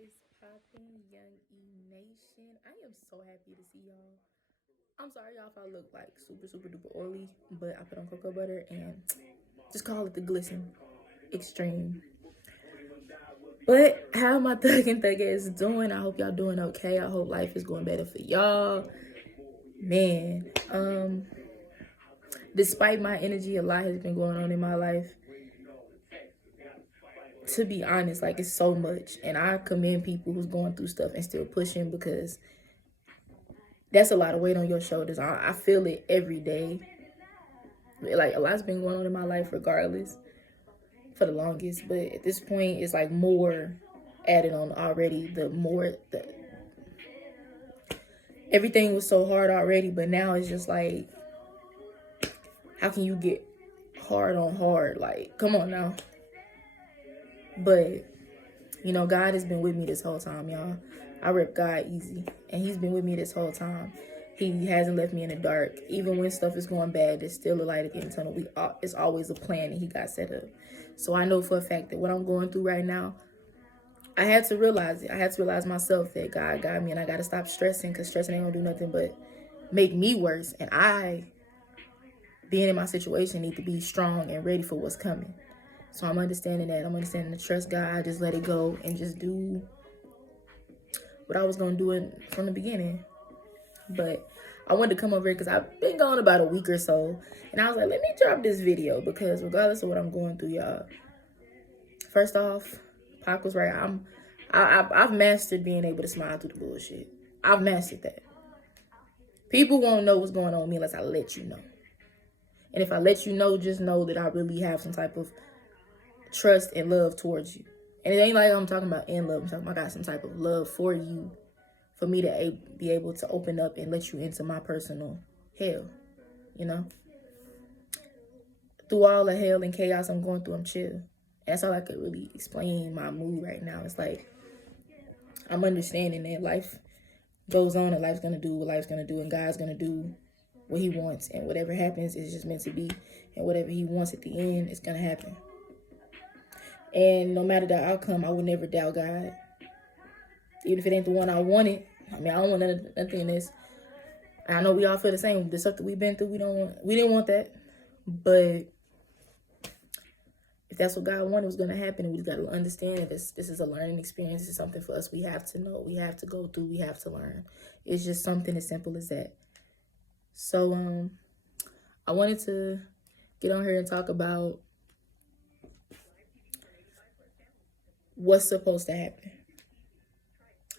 Is popping, Young E Nation? I am so happy to see y'all. I'm sorry, y'all, if I look like super duper oily, but I put on cocoa butter and just call it the glisten extreme. But how my thug and thug is doing? I hope y'all doing okay. I hope life is going better for y'all. Man, despite my energy, a lot has been going on in my life. To be honest, like it's so much, and I commend people who's going through stuff and still pushing because that's a lot of weight on your shoulders. I feel it every day. Like a lot's been going on in my life regardless for the longest, but at this point it's like more added on already. The everything was so hard already, but now it's just like, how can you get hard on hard? Like, come on now. But God has been with me this whole time, y'all. I rep God easy, and He's been with me this whole time. He hasn't left me in the dark. Even when stuff is going bad, there's still a light at the end of the tunnel. It's always a plan that He got set up. So I know for a fact that what I'm going through right now, I had to realize it. I had to realize myself that God got me, and I got to stop stressing, because stressing ain't going to do nothing but make me worse. And I, being in my situation, need to be strong and ready for what's coming. So I'm understanding that. I'm understanding to trust God, just let it go, and just do what I was going to do from the beginning. But I wanted to come over here because I've been gone about a week or so. And I was like, let me drop this video because regardless of what I'm going through, y'all, first off, Pac was right. I've mastered being able to smile through the bullshit. I've mastered that. People won't know what's going on with me unless I let you know. And if I let you know, just know that I really have some type of trust and love towards you. And it ain't like I'm talking about in love. I'm talking about I got some type of love for you, for me to be able to open up and let you into my personal hell, Through all the hell and chaos I'm going through, I'm chill. And that's all I could really explain my mood right now. It's like, I'm understanding that life goes on and life's going to do what life's going to do, and God's going to do what He wants, and whatever happens is just meant to be, and whatever He wants at the end is going to happen. And no matter the outcome, I would never doubt God. Even if it ain't the one I wanted. I mean, I don't want nothing in this. I know we all feel the same. The stuff that we've been through, we didn't want that. But if that's what God wanted was going to happen, and we just got to understand that this is a learning experience. This is something for us we have to know. We have to go through. We have to learn. It's just something as simple as that. So I wanted to get on here and talk about what's supposed to happen,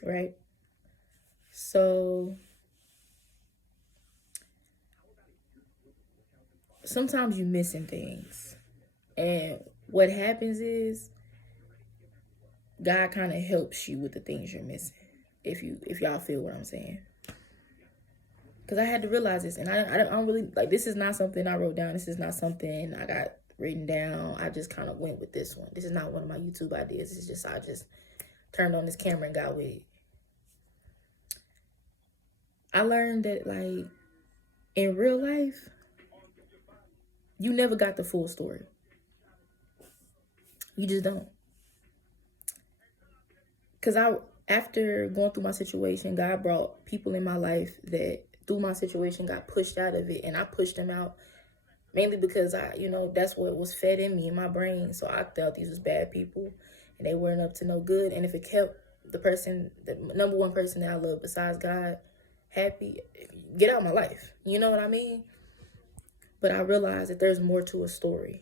right? So sometimes you're missing things, and what happens is God kind of helps you with the things you're missing, if y'all feel what I'm saying. Because I had to realize this, and I don't really, like, this is not something I wrote down. This is not something I got written down. I just kind of went with this one. This is not one of my YouTube ideas. This is just, I just turned on this camera and got with it. I learned that, like, in real life, you never got the full story. You just don't. Because after going through my situation, God brought people in my life that through my situation got pushed out of it, and I pushed them out mainly because that's what was fed in me, in my brain. So I felt these was bad people, and they weren't up to no good. And if it kept the number one person that I love besides God happy, get out of my life. You know what I mean? But I realized that there's more to a story.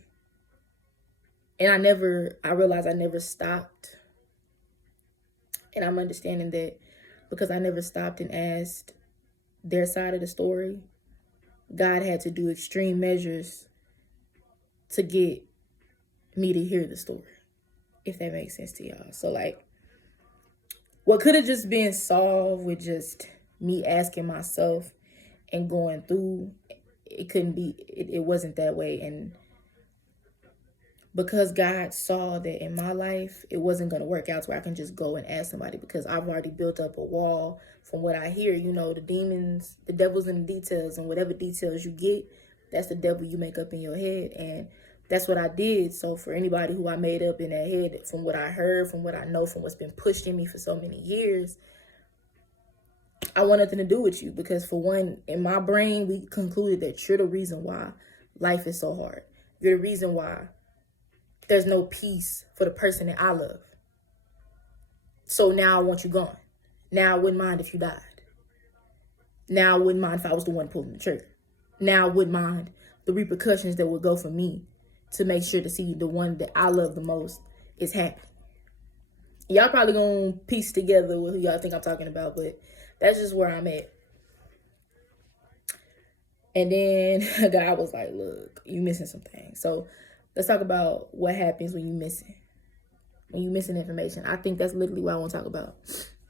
And I realized I never stopped. And I'm understanding that because I never stopped and asked their side of the story, God had to do extreme measures to get me to hear the story, if that makes sense to y'all. So, like, what could have just been solved with just me asking myself and going through, it wasn't that way. And because God saw that in my life, it wasn't going to work out to where I can just go and ask somebody, because I've already built up a wall from what I hear. The demons, the devil's in the details, and whatever details you get, that's the devil you make up in your head. And That's what I did. So for anybody who I made up in that head, from what I heard, from what I know, from what's been pushed in me for so many years, I want nothing to do with you. Because for one, in my brain, we concluded that you're the reason why life is so hard. You're the reason why there's no peace for the person that I love. So now I want you gone. Now I wouldn't mind if you died. Now I wouldn't mind if I was the one pulling the trigger. Now I wouldn't mind the repercussions that would go for me to make sure to see the one that I love the most is happy. Y'all probably gonna piece together what y'all think I'm talking about, but that's just where I'm at. And then God was like, look, you missing some things. So let's talk about what happens when you missing. When you missing information. I think that's literally what I want to talk about.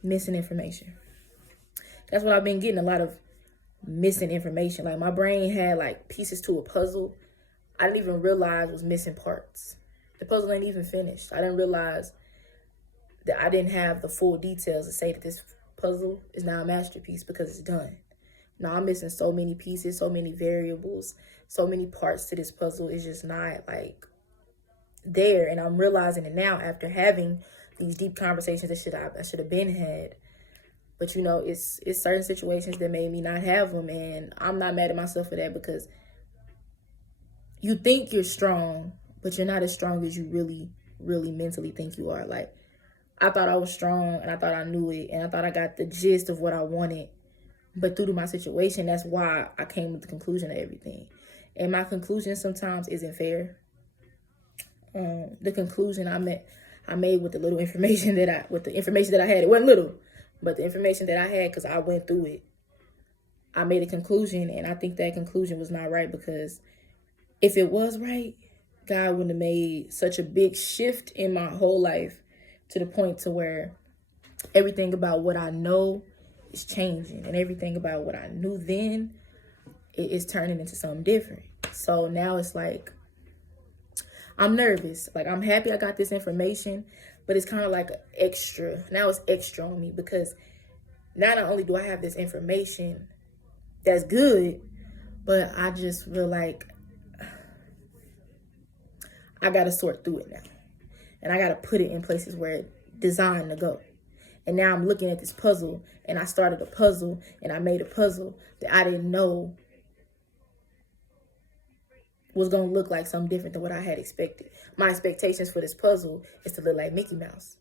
Missing information. That's what I've been getting, a lot of missing information. Like my brain had like pieces to a puzzle I didn't even realize was missing parts. The puzzle ain't even finished. I didn't realize that I didn't have the full details to say that this puzzle is now a masterpiece because it's done. Now I'm missing so many pieces, so many variables, so many parts to this puzzle. It's just not like there. And I'm realizing it now after having these deep conversations that I should have been had. But you know, it's certain situations that made me not have them, and I'm not mad at myself for that, because you think you're strong, but you're not as strong as you really, really mentally think you are. Like, I thought I was strong, and I thought I knew it, and I thought I got the gist of what I wanted. But due to my situation, that's why I came to the conclusion of everything. And my conclusion sometimes isn't fair. The conclusion I made with the little information that I had, it wasn't little, but the information that I had, because I went through it, I made a conclusion, and I think that conclusion was not right, because if it was right, God wouldn't have made such a big shift in my whole life to the point to where everything about what I know is changing, and everything about what I knew then is turning into something different. So now it's like, I'm nervous. Like, I'm happy I got this information, but it's kind of like extra. Now it's extra on me, because not only do I have this information that's good, but I just feel like I got to sort through it now. And I got to put it in places where it's designed to go. And now I'm looking at this puzzle, and I started a puzzle, and I made a puzzle that I didn't know was going to look like something different than what I had expected. My expectations for this puzzle is to look like Mickey Mouse.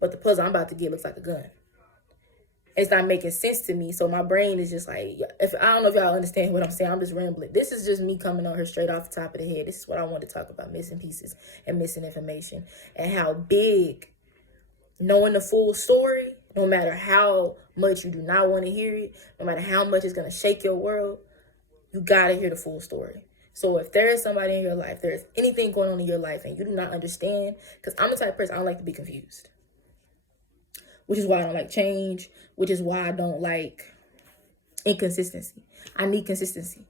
But the puzzle I'm about to get looks like a gun. It's not making sense to me. So my brain is just like, I don't know if y'all understand what I'm saying. I'm just rambling. This is just me coming on here straight off the top of the head. This is what I want to talk about, missing pieces and missing information, and how big knowing the full story, no matter how much you do not want to hear it, no matter how much it's going to shake your world, you got to hear the full story. So if there is somebody in your life, there is anything going on in your life, and you do not understand, because I'm the type of person, I don't like to be confused. Which is why I don't like change, which is why I don't like inconsistency. I need consistency,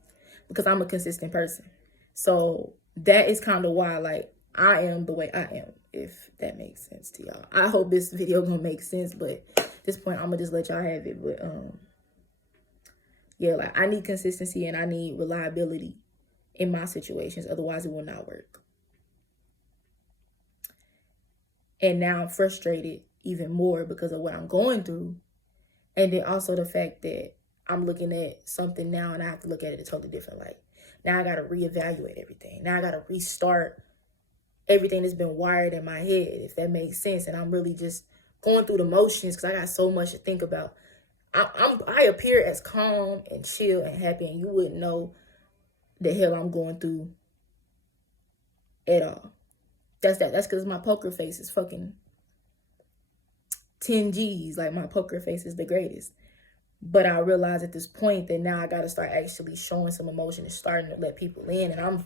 because I'm a consistent person. So that is kind of why, like, I am the way I am, if that makes sense to y'all. I hope this video gonna make sense, but at this point, I'm gonna just let y'all have it. But yeah, like, I need consistency and I need reliability in my situations. Otherwise, it will not work. And now I'm frustrated even more because of what I'm going through. And then also the fact that I'm looking at something now and I have to look at it a totally different light. Now I got to reevaluate everything. Now I got to restart everything that's been wired in my head, if that makes sense. And I'm really just going through the motions because I got so much to think about. I appear as calm and chill and happy, and you wouldn't know the hell I'm going through at all. That's because my poker face is fucking 10 G's. Like, my poker face is the greatest. But I realize at this point that now I got to start actually showing some emotion and starting to let people in. And I'm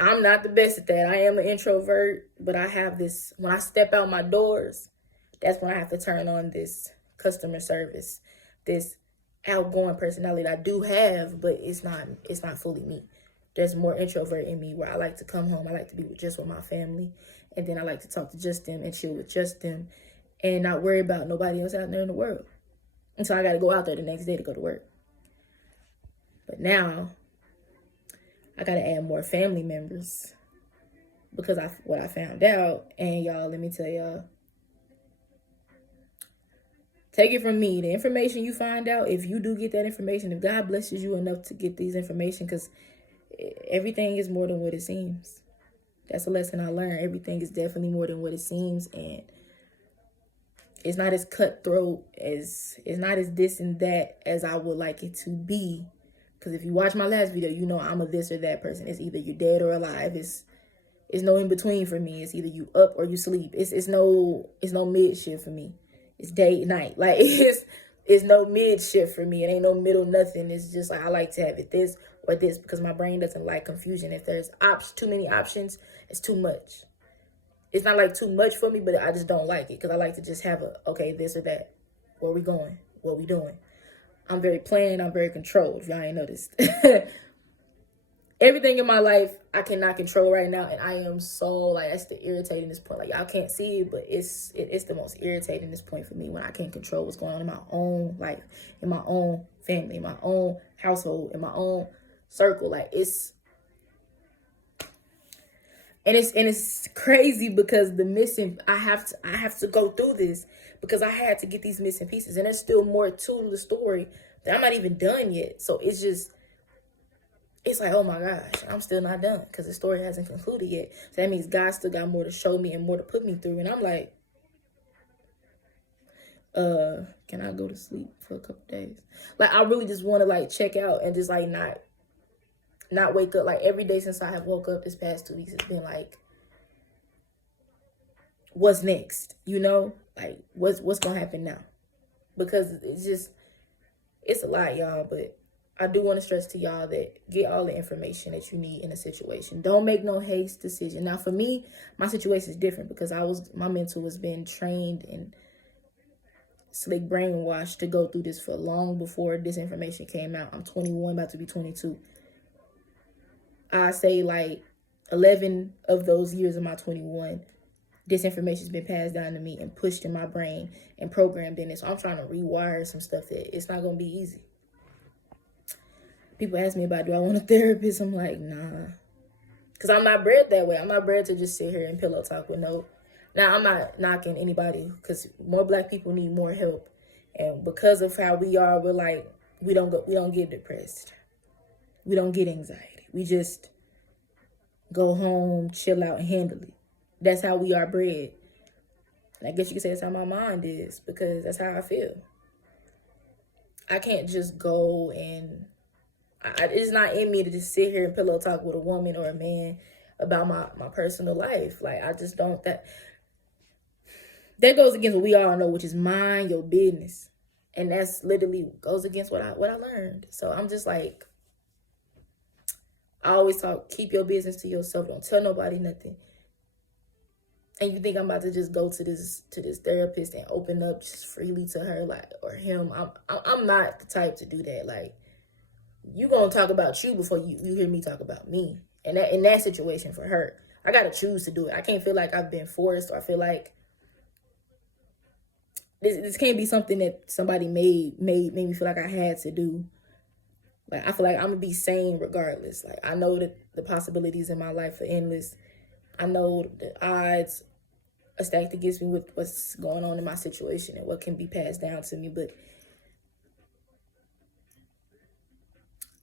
I'm not the best at that. I am an introvert, but I have this, when I step out my doors, that's when I have to turn on this customer service, this outgoing personality that I do have, but it's not fully me. There's more introvert in me, where I like to come home. I like to be just with my family. And then I like to talk to just them and chill with just them and not worry about nobody else out there in the world. And so I got to go out there the next day to go to work. But now I got to add more family members because what I found out. And y'all, let me tell y'all, take it from me. The information you find out, if you do get that information, if God blesses you enough to get these information, because everything is more than what it seems. That's a lesson I learned. Everything is definitely more than what it seems. And it's not as cutthroat as, it's not as this and that as I would like it to be. Because if you watch my last video, you know I'm a this or that person. It's either you're dead or alive. It's no in between for me. It's either you up or you sleep. It's no mid shift for me. It's day night. Like it's no mid shift for me. It ain't no middle nothing. It's just like I like to have it this or this because my brain doesn't like confusion. If there's too many options, it's too much. It's not like too much for me, but I just don't like it because I like to just have okay, this or that. Where we going? What we doing? I'm very planned. I'm very controlled. If y'all ain't noticed. Everything in my life, I cannot control right now. And I am so, like, that's the irritating this point. Like, y'all can't see it, but it's the most irritating this point for me when I can't control what's going on in my own life, in my own family, in my own household, in my own circle. Like, it's crazy because I have to go through this because I had to get these missing pieces. And there's still more to the story that I'm not even done yet. So it's like, oh my gosh, I'm still not done because the story hasn't concluded yet. So that means God still got more to show me and more to put me through. And I'm like, can I go to sleep for a couple days? Like, I really just want to like check out and just like not wake up. Like every day since I have woke up this past 2 weeks, it's been like, what's next? You know, like what's gonna happen now? Because it's a lot, y'all. But I do want to stress to y'all that get all the information that you need in a situation. Don't make no haste decision. Now, for me, my situation is different because my mental has been trained and slick brainwashed to go through this for long before this information came out. I'm 21, about to be 22. I say like 11 of those years of my 21, this information has been passed down to me and pushed in my brain and programmed in it. So I'm trying to rewire some stuff that it's not going to be easy. People ask me about, do I want a therapist? I'm like, nah. Because I'm not bred that way. I'm not bred to just sit here and pillow talk with no. Now, I'm not knocking anybody because more Black people need more help. And because of how we are, we're like, we don't get depressed. We don't get anxiety. We just go home, chill out, and handle it. That's how we are bred. And I guess you could say that's how my mind is because that's how I feel. I can't just go and... it's not in me to just sit here and pillow talk with a woman or a man about my personal life. Like, I just don't. That goes against what we all know, which is mind your business. And that's literally goes against what I learned. So I'm just like, I always talk, keep your business to yourself. Don't tell nobody nothing. And you think I'm about to just go to this therapist and open up just freely to her, like, or him? I'm not the type to do that. Like, you gonna talk about you before you hear me talk about me. And that in that situation for her, I gotta choose to do it. I can't feel like I've been forced, or I feel like this can't be something that somebody made me feel like I had to do. Like, I feel like I'm gonna be sane regardless. Like, I know that the possibilities in my life are endless. I know the odds are stacked against me with what's going on in my situation and what can be passed down to me, but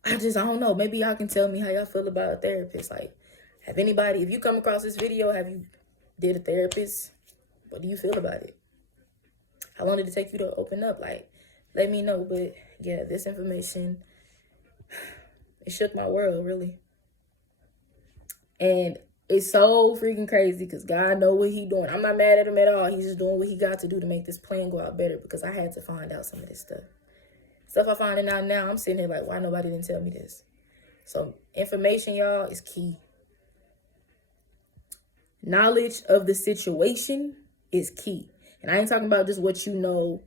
I don't know. Maybe y'all can tell me how y'all feel about a therapist. Like, if you come across this video, have you did a therapist? What do you feel about it? How long did it take you to open up? Like, let me know. But yeah, this information, it shook my world, really. And it's so freaking crazy because God know what he doing. I'm not mad at him at all. He's just doing what he got to do to make this plan go out better because I had to find out some of this stuff. Stuff I finding out now, I'm sitting here like, why nobody didn't tell me this? So information, y'all, is key. Knowledge of the situation is key. And I ain't talking about just what you know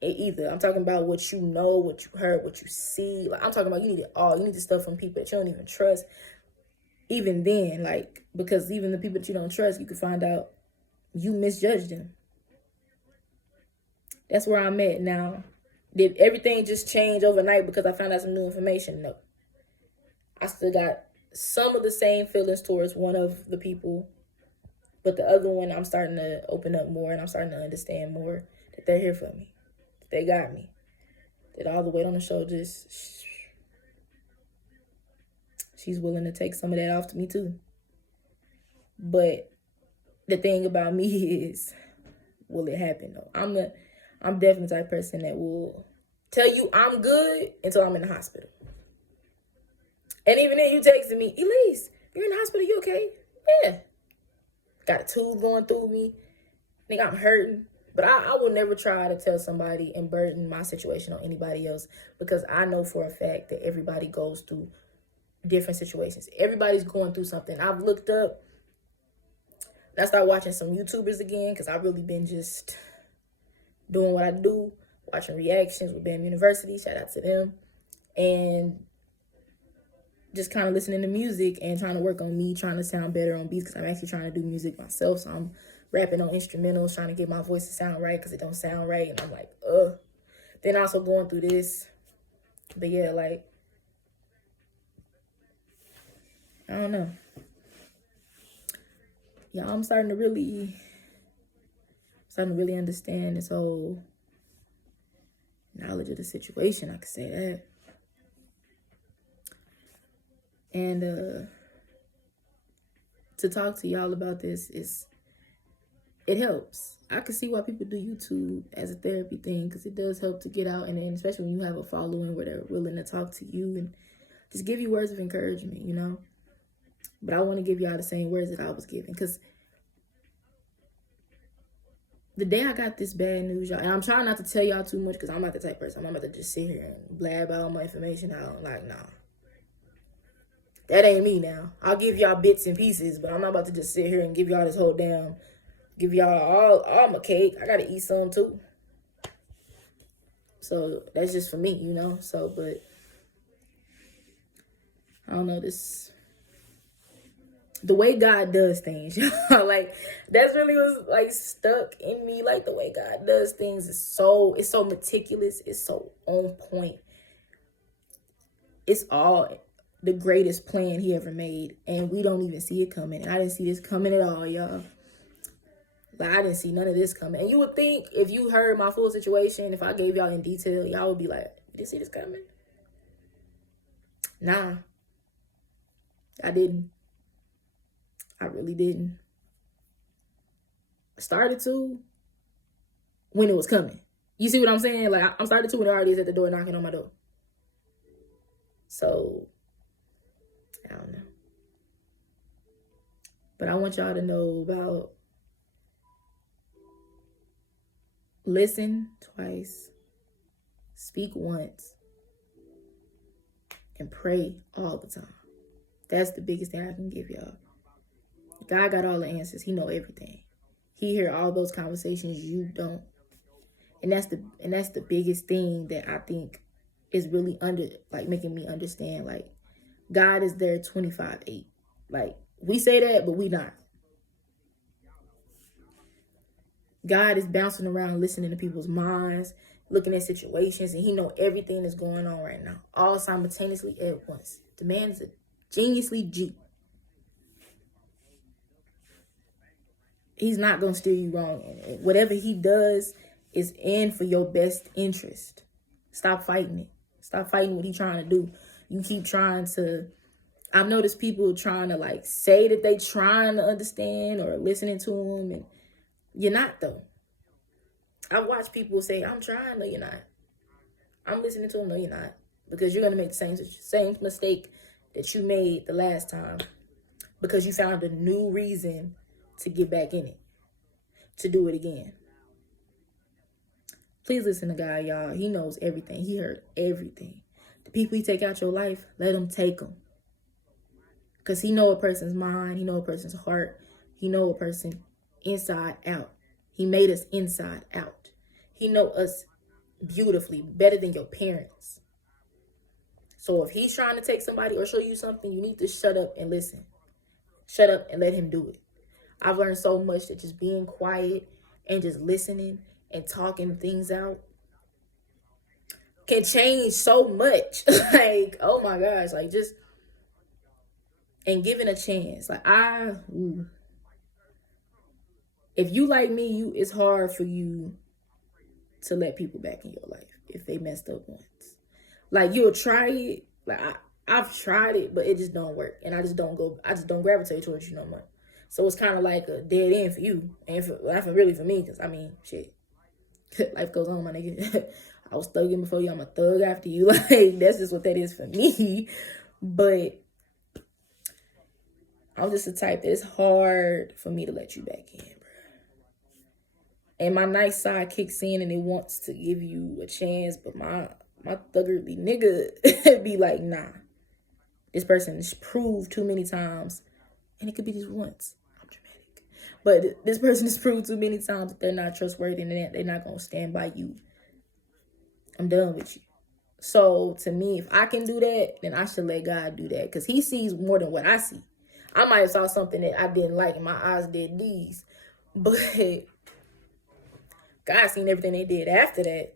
either. I'm talking about what you know, what you heard, what you see. Like, I'm talking about you need it all. You need the stuff from people that you don't even trust. Even then, like, because even the people that you don't trust, you can find out you misjudged them. That's where I'm at now. Did everything just change overnight because I found out some new information? No. I still got some of the same feelings towards one of the people, but the other one I'm starting to open up more, and I'm starting to understand more that they're here for me, that they got me, that all the weight on the shoulders, she's willing to take some of that off to me too. But the thing about me is, will it happen though? I'm definitely the type of person that will tell you I'm good until I'm in the hospital. And even then, you texting me, Elise, you're in the hospital, you okay? Yeah. Got a tube going through me. Nigga, I'm hurting. But I will never try to tell somebody and burden my situation on anybody else, because I know for a fact that everybody goes through different situations. Everybody's going through something. I've looked up, and I started watching some YouTubers again, because I've really been just doing what I do, watching reactions with BAM University. Shout out to them. And just kind of listening to music and trying to work on me, trying to sound better on beats, because I'm actually trying to do music myself. So I'm rapping on instrumentals, trying to get my voice to sound right, because it don't sound right. And I'm like, ugh. Then also going through this. But yeah, like, I don't know. Yeah, I'm starting to really understand this whole knowledge of the situation. I could say that. And to talk to y'all about this it helps. I can see why people do YouTube as a therapy thing, because it does help to get out, and then especially when you have a following where they're willing to talk to you and just give you words of encouragement, you know. But I want to give y'all the same words that I was given, because the day I got this bad news, y'all, and I'm trying not to tell y'all too much, because I'm not the type of person. I'm not about to just sit here and blab all my information out. Like, nah. That ain't me now. I'll give y'all bits and pieces, but I'm not about to just sit here and give y'all this whole damn, give y'all all my cake. I gotta eat some too. So that's just for me, you know. So, but I don't know, this, the way God does things, y'all. Like, that's really what's like stuck in me. Like, the way God does things is so, it's so meticulous. It's so on point. It's all the greatest plan he ever made, and we don't even see it coming. And I didn't see this coming at all, y'all. Like, I didn't see none of this coming. And you would think, if you heard my full situation, if I gave y'all in detail, y'all would be like, you didn't see this coming? Nah. I didn't. I really didn't. I started to when it was coming. You see what I'm saying? Like, I'm started to when it already is at the door knocking on my door. So, I don't know. But I want y'all to know about listen twice, speak once, and pray all the time. That's the biggest thing I can give y'all. God got all the answers. He know everything. He hear all those conversations you don't. And that's the biggest thing that I think is really making me understand, like, God is there 25/8. Like, we say that, but we not. God is bouncing around, listening to people's minds, looking at situations, and he know everything that's going on right now, all simultaneously at once. The man is a geniusly G. He's not going to steer you wrong. And whatever he does is in for your best interest. Stop fighting it. Stop fighting what he's trying to do. You keep trying to, I've noticed people trying to like say that they trying to understand or listening to him, and you're not though. I've watched people say, I'm trying, no you're not. I'm listening to him, no you're not. Because you're going to make the same mistake that you made the last time, because you found a new reason to get back in it, to do it again. Please listen to God, y'all. He knows everything. He heard everything. The people he take out your life, let him take them. Because he know a person's mind. He know a person's heart. He know a person inside out. He made us inside out. He know us beautifully, better than your parents. So if he's trying to take somebody or show you something, you need to shut up and listen. Shut up and let him do it. I've learned so much that just being quiet and just listening and talking things out can change so much. Like, oh my gosh, like just and giving a chance. Like if you like me, it's hard for you to let people back in your life if they messed up once. Like you'll try it. Like I've tried it, but it just don't work, and I just don't gravitate towards you no more. So it's kind of like a dead end for you, and not really for me, because I mean, shit, life goes on, my nigga. I was thugging before you. I'm a thug after you. Like that's just what that is for me. But I'm just the type that it's hard for me to let you back in, bro. And my nice side kicks in, and it wants to give you a chance, but my thuggerly nigga be like, nah. This person is proved too many times, and it could be just once. I'm dramatic. But this person is proved too many times that they're not trustworthy and they're not going to stand by you. I'm done with you. So to me, if I can do that, then I should let God do that, because he sees more than what I see. I might have saw something that I didn't like and my eyes did these, but God seen everything they did after that.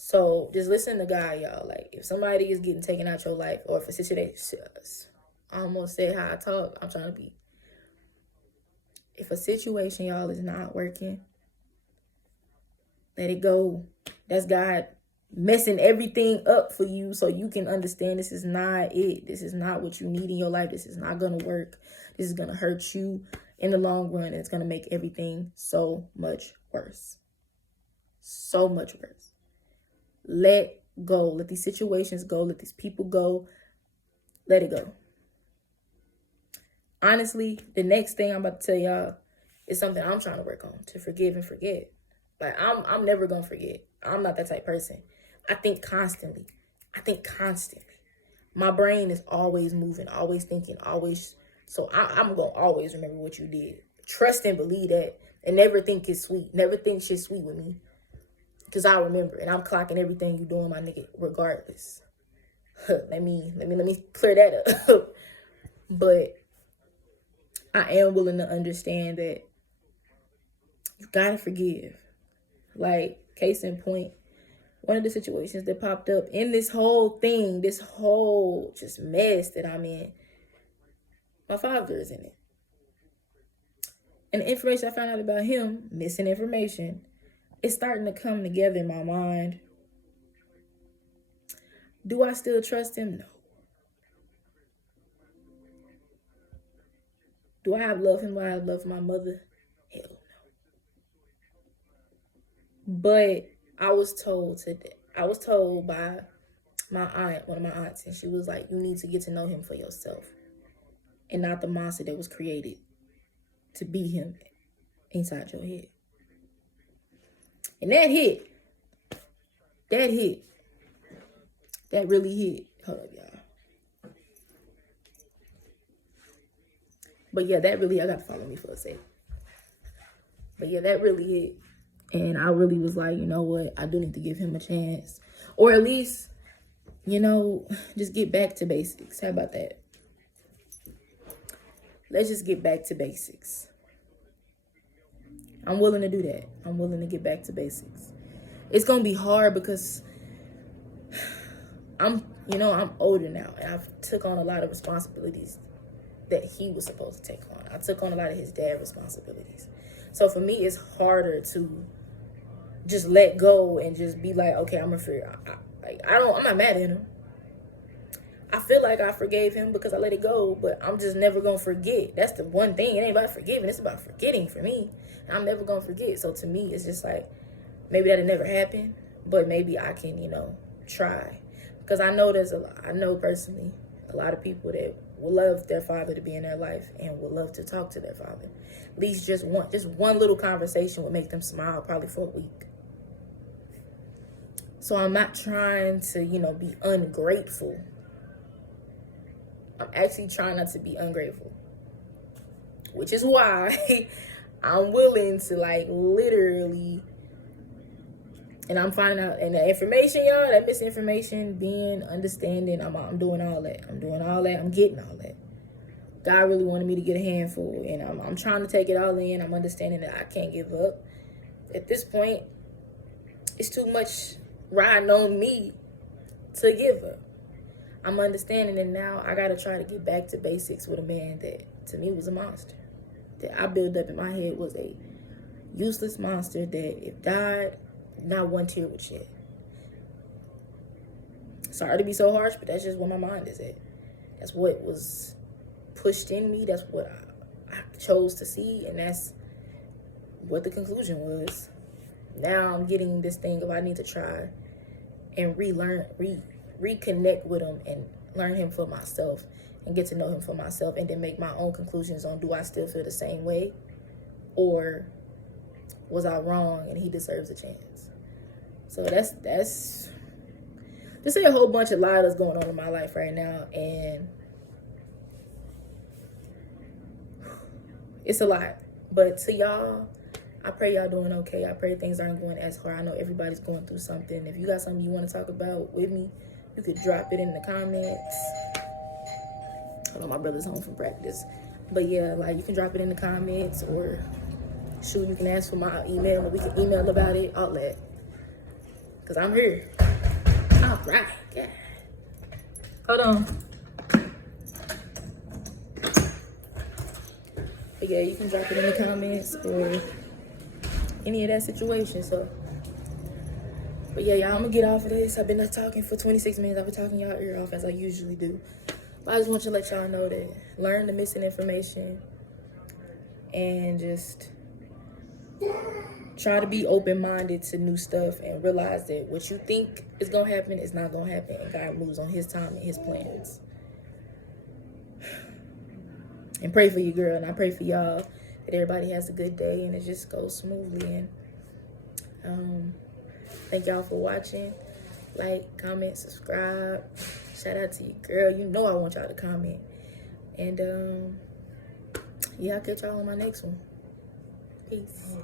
So just listen to God, y'all. Like if somebody is getting taken out your life, or if a situation, I almost said how I talk, I'm trying to be. If a situation, y'all, is not working, let it go. That's God messing everything up for you so you can understand this is not it. This is not what you need in your life. This is not going to work. This is going to hurt you in the long run. And it's going to make everything so much worse. So much worse. Let go. Let these situations go. Let these people go. Let it go. Honestly, the next thing I'm about to tell y'all is something I'm trying to work on, to forgive and forget. Like, I'm never going to forget. I'm not that type of person. I think constantly. My brain is always moving, always thinking, always. So I'm going to always remember what you did. Trust and believe that. And never think it's sweet. Never think shit's sweet with me. Because I remember, and I'm clocking everything you doing, my nigga, regardless. Let me clear that up. But I am willing to understand that you gotta forgive. Like, case in point, one of the situations that popped up in this whole thing, this whole just mess that I'm in, my father is in it. And the information I found out about him, missing information, it's starting to come together in my mind. Do I still trust him? No. Do I have love him while I have love for my mother? Hell no. But I was told by my aunt, one of my aunts, and she was like, you need to get to know him for yourself and not the monster that was created to be him inside your head. And that hit. That really hit. Hold up, y'all. But yeah, that really, I got to follow me for a second. But yeah, that really hit. And I really was like, you know what? I do need to give him a chance. Or at least, just get back to basics. How about that? Let's just get back to basics. I'm willing to do that. I'm willing to get back to basics. It's going to be hard because I'm older now. And I've took on a lot of responsibilities that he was supposed to take on. I took on a lot of his dad's responsibilities. So for me, it's harder to just let go and just be like, okay, I'm not mad at him. I feel like I forgave him because I let it go, but I'm just never going to forget. That's the one thing. It ain't about forgiving. It's about forgetting for me. I'm never going to forget. So to me, it's just like, maybe that'll never happen, but maybe I can, try. Because I know personally a lot of people that would love their father to be in their life and would love to talk to their father. At least just one little conversation would make them smile probably for a week. So I'm not trying to, be ungrateful. I'm actually trying not to be ungrateful. Which is why I'm willing to literally, and I'm finding out, and the information, y'all, that misinformation, being understanding, I'm doing all that. I'm getting all that. God really wanted me to get a handful, and I'm trying to take it all in. I'm understanding that I can't give up. At this point, it's too much riding on me to give up. I'm understanding it now. I gotta try to get back to basics with a man that to me was a monster. That I built up in my head was a useless monster that if died, not one tear would shed. Sorry to be so harsh, but that's just where my mind is at. That's what was pushed in me. That's what I chose to see, and that's what the conclusion was. Now I'm getting this thing of I need to try and reconnect with him and learn him for myself and get to know him for myself, and then make my own conclusions on, do I still feel the same way, or was I wrong and he deserves a chance? So that's just a whole bunch of lies that's going on in my life right now, and it's a lot. But to y'all, I pray y'all doing okay. I pray things aren't going as hard. I know everybody's going through something. If you got something you want to talk about with me, you could drop it in the comments. Hold on, my brother's home from practice. But yeah, like, you can drop it in the comments, or shoot, you can ask for my email and we can email about it, all that. Because I'm here. All right. Yeah. Hold on. But yeah, you can drop it in the comments or any of that situation. So, but yeah, y'all, I'm gonna get off of this. I've been talking for 26 minutes. I've been talking y'all ear off as I usually do. But I just want to let y'all know that learn the missing information and just try to be open-minded to new stuff and realize that what you think is gonna happen is not gonna happen, and God moves on his time and his plans. And pray for you, girl, and I pray for y'all that everybody has a good day and it just goes smoothly. And thank y'all for watching. Like, comment, subscribe. Shout out to you, girl. You know I want y'all to comment. And yeah, I'll catch y'all on my next one. Peace.